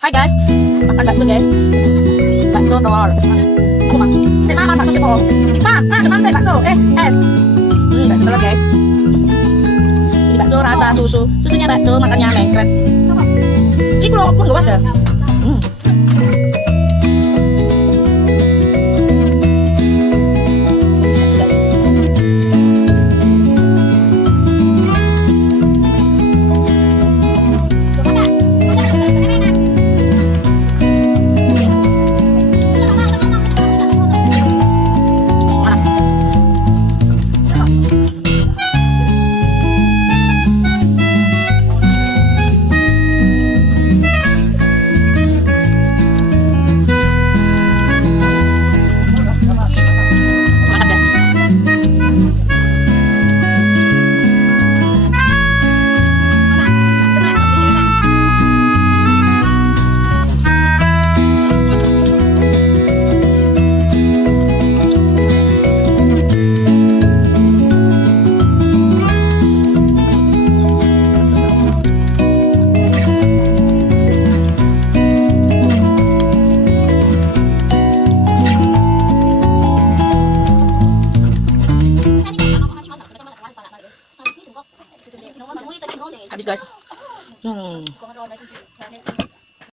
Hai guys, makan bakso guys. Bakso telur. Aku mah. Saya makan bakso sih kok. Ipa, cuman saya bakso. Es. Bakso telur guys. Ini bakso rasa susu. Susunya bakso, makannya mengkret. Ini kalau pun gak ada. Habis guys.